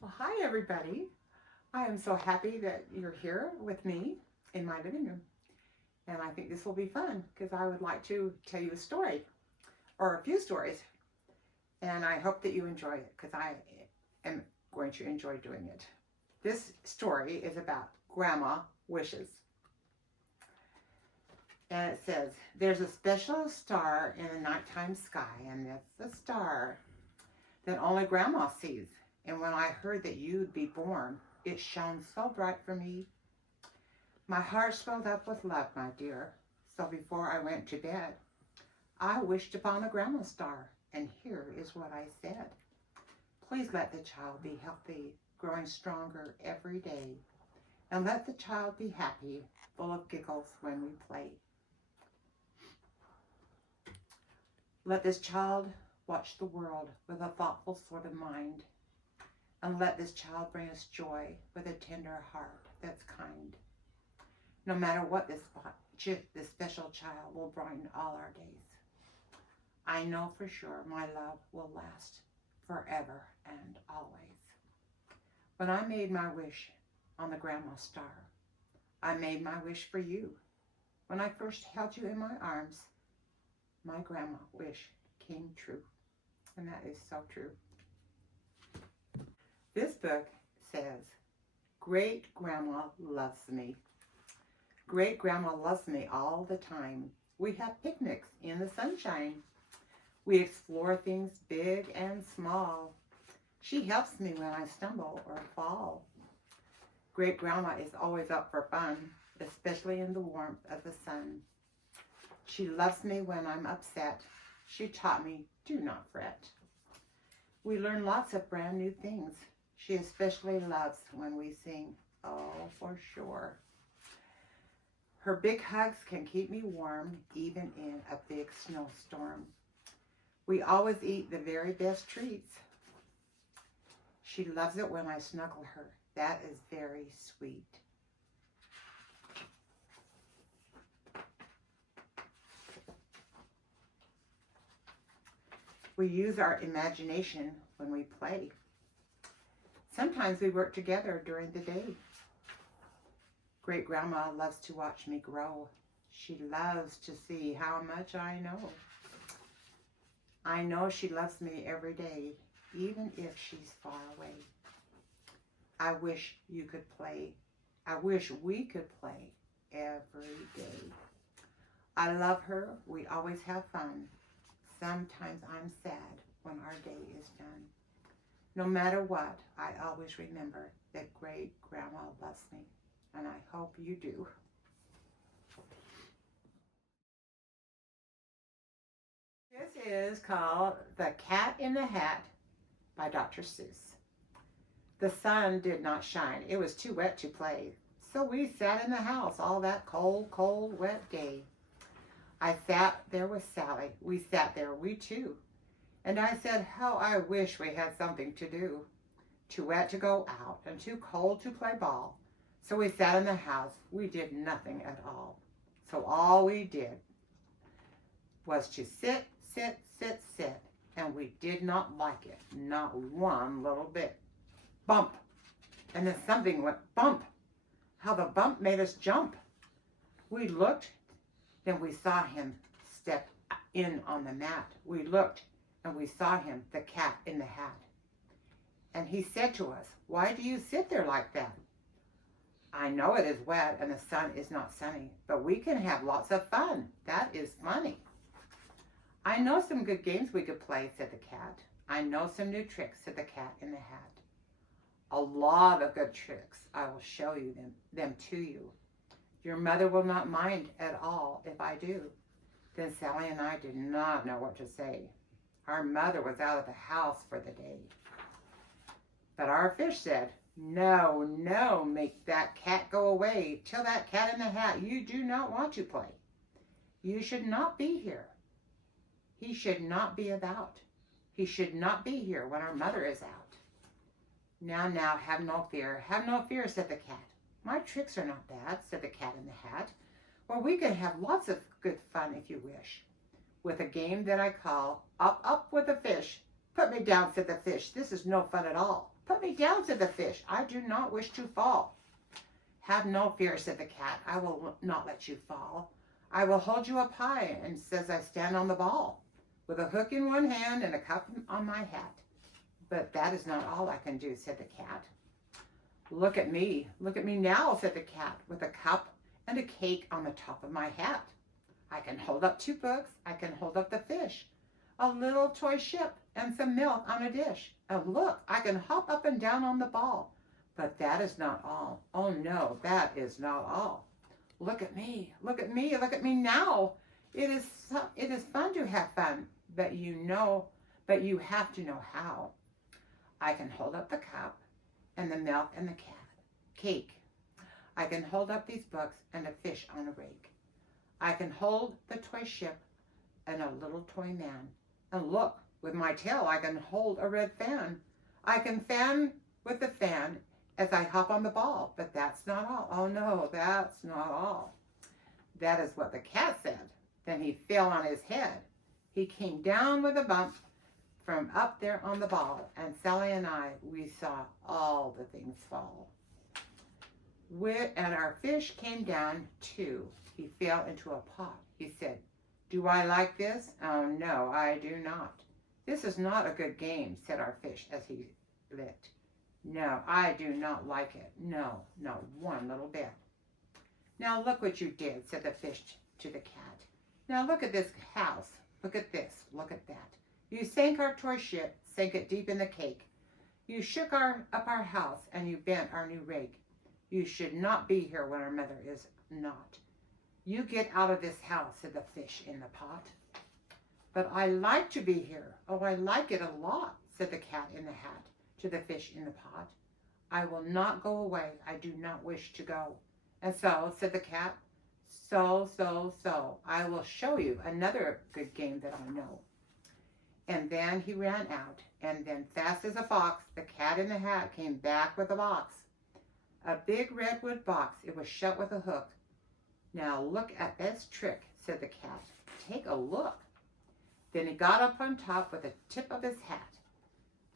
Well, hi everybody. I am so happy that you're here with me in my living room. And I think this will be fun because I would like to tell you a story or a few stories. And I hope that you enjoy it because I am going to enjoy doing it. This story is about Grandma Wishes. And it says, there's a special star in the nighttime sky, and that's the star that only Grandma sees. And when I heard that you'd be born, it shone so bright for me. My heart swelled up with love, my dear. So before I went to bed, I wished upon the Grandma star, and here is what I said. Please let the child be healthy, growing stronger every day, and let the child be happy, full of giggles when we play. Let this child watch the world with a thoughtful sort of mind, and let this child bring us joy with a tender heart that's kind. No matter what this special child will brighten all our days. I know for sure my love will last forever and always. When I made my wish on the Grandma star, I made my wish for you. When I first held you in my arms, my Grandma wish came true. And that is so true. This book says, Great Grandma loves me. Great Grandma loves me all the time. We have picnics in the sunshine. We explore things big and small. She helps me when I stumble or fall. Great Grandma is always up for fun, especially in the warmth of the sun. She loves me when I'm upset. She taught me, do not fret. We learn lots of brand new things. She especially loves when we sing, oh, for sure. Her big hugs can keep me warm, even in a big snowstorm. We always eat the very best treats. She loves it when I snuggle her. That is very sweet. We use our imagination when we play. Sometimes we work together during the day. Great Grandma loves to watch me grow. She loves to see how much I know. I know she loves me every day, even if she's far away. I wish you could play. I wish we could play every day. I love her. We always have fun. Sometimes I'm sad when our day is done. No matter what, I always remember that Great Grandma loves me, and I hope you do. This is called The Cat in the Hat by Dr. Seuss. The sun did not shine. It was too wet to play. So we sat in the house all that cold, cold, wet day. I sat there with Sally. We sat there, we two. And I said, how I wish we had something to do. Too wet to go out and too cold to play ball. So we sat in the house. We did nothing at all. So all we did was to sit, sit, sit, sit. And we did not like it. Not one little bit. Bump. And then something went bump. How the bump made us jump. We looked, then we saw him step in on the mat. We looked, and we saw him, the cat in the hat. And he said to us, why do you sit there like that? I know it is wet and the sun is not sunny, but we can have lots of fun. That is funny. I know some good games we could play, said the cat. I know some new tricks, said the cat in the hat. A lot of good tricks. I will show you them to you. Your mother will not mind at all if I do. Then Sally and I did not know what to say. Our mother was out of the house for the day. But our fish said, no, no, make that cat go away. Tell that cat in the hat you do not want to play. You should not be here. He should not be about. He should not be here when our mother is out. Now, have no fear. Have no fear, said the cat. My tricks are not bad, said the cat in the hat. Well, we can have lots of good fun if you wish. With a game that I call Up, Up with a Fish. Put me down, said the fish. This is no fun at all. Put me down, said the fish. I do not wish to fall. Have no fear, said the cat. I will not let you fall. I will hold you up high, and says I stand on the ball, with a hook in one hand and a cup on my hat. But that is not all I can do, said the cat. Look at me now, said the cat, with a cup and a cake on the top of my hat. I can hold up 2 books, I can hold up the fish, a little toy ship, and some milk on a dish. And look, I can hop up and down on the ball. But that is not all. Oh no, that is not all. Look at me now. It is fun to have fun, but you have to know how. I can hold up the cup and the milk and the cake. I can hold up these books and a fish on a rake. I can hold the toy ship and a little toy man. And look, with my tail I can hold a red fan. I can fan with the fan as I hop on the ball. But that's not all. Oh no, that's not all. That is what the cat said. Then he fell on his head. He came down with a bump from up there on the ball, and Sally and I, we saw all the things fall. And our fish came down too. He fell into a pot. He said, do I like this? Oh no, I do not. This is not a good game, said our fish as he licked. No, I do not like it. No, not one little bit. Now look what you did, said the fish to the cat. Now look at this house. Look at this. Look at that. You sank our toy ship, sank it deep in the cake. You shook up our house, and you bent our new rake. You should not be here when our mother is not. You get out of this house, said the fish in the pot. But I like to be here. Oh, I like it a lot, said the cat in the hat to the fish in the pot. I will not go away. I do not wish to go. And so, said the cat, so, I will show you another good game that I know. And then he ran out, and then fast as a fox, the cat in the hat came back with a box. A big redwood box. It was shut with a hook. Now look at this trick, said the cat. Take a look. Then he got up on top with the tip of his hat.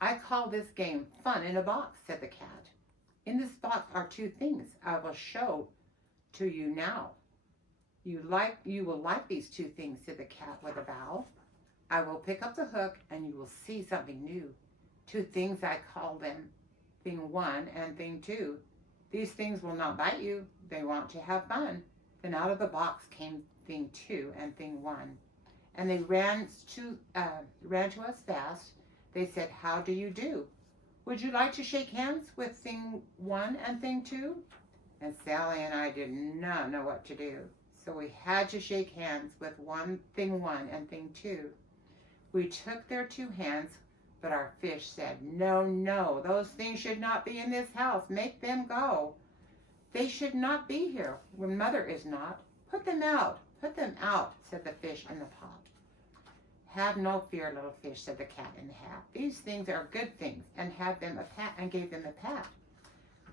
I call this game fun in a box, said the cat. In this box are 2 things I will show to you now. You will like these 2 things, said the cat with a bow. I will pick up the hook and you will see something new. 2 things I call them, thing 1 and thing 2. These things will not bite you. They want to have fun. Then out of the box came thing 2 and thing 1. And they ran to us fast. They said, how do you do? Would you like to shake hands with thing 1 and thing 2? And Sally and I did not know what to do. So we had to shake hands with thing 1 and thing 2. We took their 2 hands, but our fish said, no, those things should not be in this house. Make them go. They should not be here when Mother is not. Put them out, said the fish in the pot. Have no fear, little fish, said the cat in the hat. These things are good things, and gave them a pat.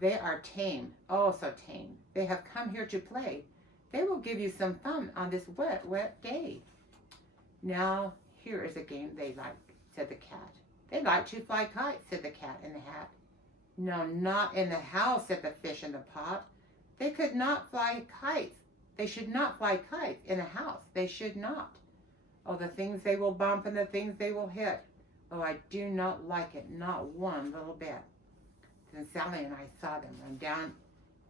They are tame, oh so tame. They have come here to play. They will give you some fun on this wet day. Now, here is a game they like, said the cat. They like to fly kites, said the cat in the hat. No, not in the house, said the fish in the pot. They could not fly kites. They should not fly kites in a house. They should not. Oh, the things they will bump and the things they will hit. Oh, I do not like it, not one little bit. Then Sally and I saw them run down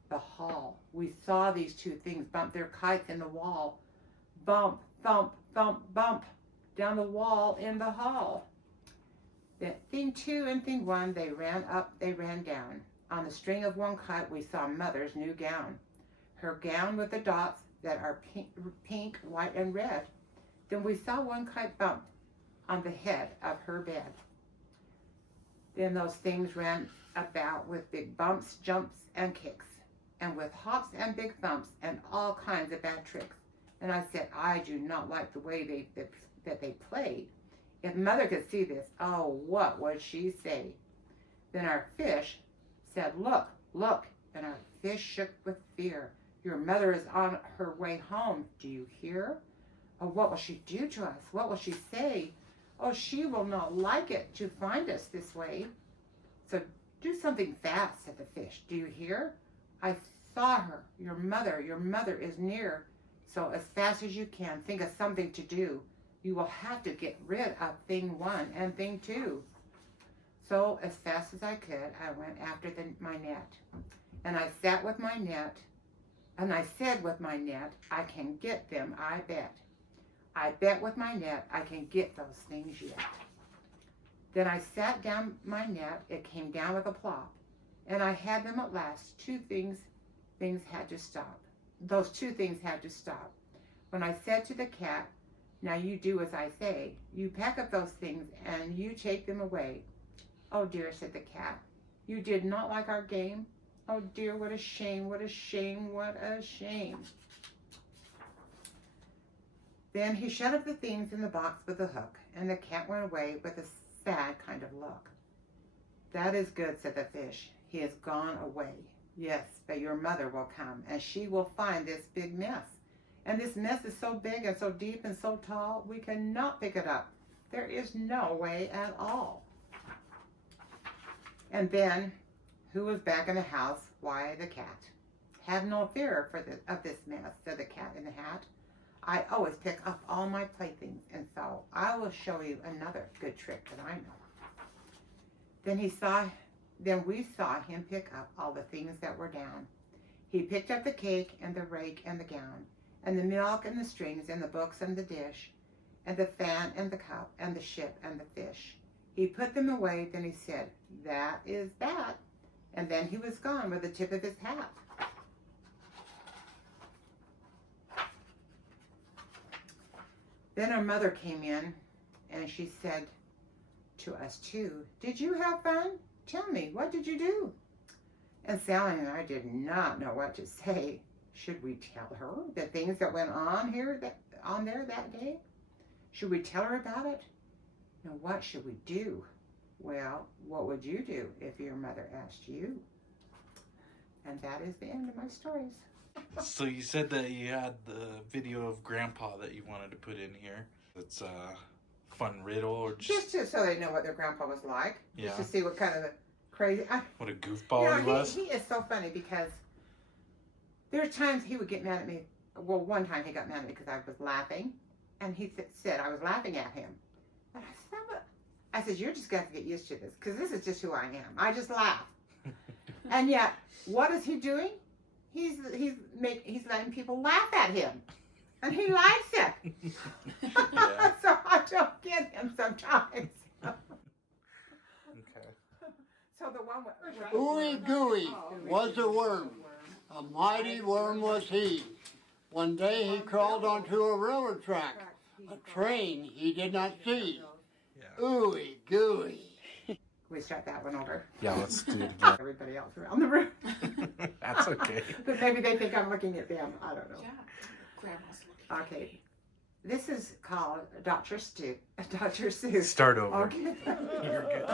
the hall. We saw these 2 things bump their kites in the wall. Bump, thump, thump, bump down the wall in the hall. Then thing 2 and thing 1, they ran up, they ran down. On the string of one kite, we saw Mother's new gown. Her gown with the dots that are pink, white, and red. Then we saw one kite bump on the head of her bed. Then those things ran about with big bumps, jumps, and kicks, and with hops and big thumps and all kinds of bad tricks. And I said, I do not like the way that they played. If Mother could see this, oh, what would she say? Then our fish said, look, and our fish shook with fear. Your mother is on her way home. Do you hear? Oh, what will she do to us? What will she say? Oh, she will not like it to find us this way. So Do something fast, said the fish. Do you hear? I saw her. Your mother is near. So as fast as you can, think of something to do. You will have to get rid of thing 1 and thing 2. So as fast as I could, I went after my net. And I sat with my net, and I said with my net, I can get them, I bet. I bet with my net I can get those things yet. Then I sat down my net, it came down with a plop, and I had them at last. Things had to stop. Those 2 things had to stop. When I said to the cat, now you do as I say. You pack up those things and you take them away. Oh dear, said the cat. You did not like our game? Oh dear, what a shame, what a shame, what a shame. Then he shut up the things in the box with a hook, and the cat went away with a sad kind of look. That is good, said the fish. He has gone away. Yes, but your mother will come, and she will find this big mess. And this mess is so big and so deep and so tall, we cannot pick it up. There is no way at all. And then, who was back in the house? Why, the cat. Have no fear of this mess, said the cat in the hat. I always pick up all my playthings, and so I will show you another good trick that I know. Then we saw him pick up all the things that were down. He picked up the cake and the rake and the gown, and the milk and the strings and the books and the dish, and the fan and the cup and the ship and the fish. He put them away, then he said, that is that. And then he was gone with the tip of his hat. Then our mother came in, and she said to us too, did you have fun? Tell me, what did you do? And Sally and I did not know what to say. Should we tell her the things that went on there that day? Should we tell her about it? Now, what should we do? Well, what would you do if your mother asked you? And that is the end of my stories. So you said that you had the video of Grandpa that you wanted to put in here. It's a fun riddle, or just so they know what their grandpa was like. Yeah. Just to see what kind of crazy. What a goofball he was. He is so funny because there are times he would get mad at me. Well, one time he got mad at me because I was laughing, and he said I was laughing at him. And I said, you're just going to have to get used to this because this is just who I am. I just laugh. And yet, what is he doing? He's letting people laugh at him, and he likes it. Yeah. So I don't get him sometimes. Okay. So the one with Ooey gooey was a worm, a mighty worm was he. One day he crawled onto a railroad track, a train he did not see. Yeah. Ooey gooey. We start that one over. Yeah, let's do it again. Everybody else around the room. That's okay. But maybe they think I'm looking at them. I don't know. Yeah, Grandma's looking. Okay. This is called Dr. Seuss. Start over. Okay. You're good.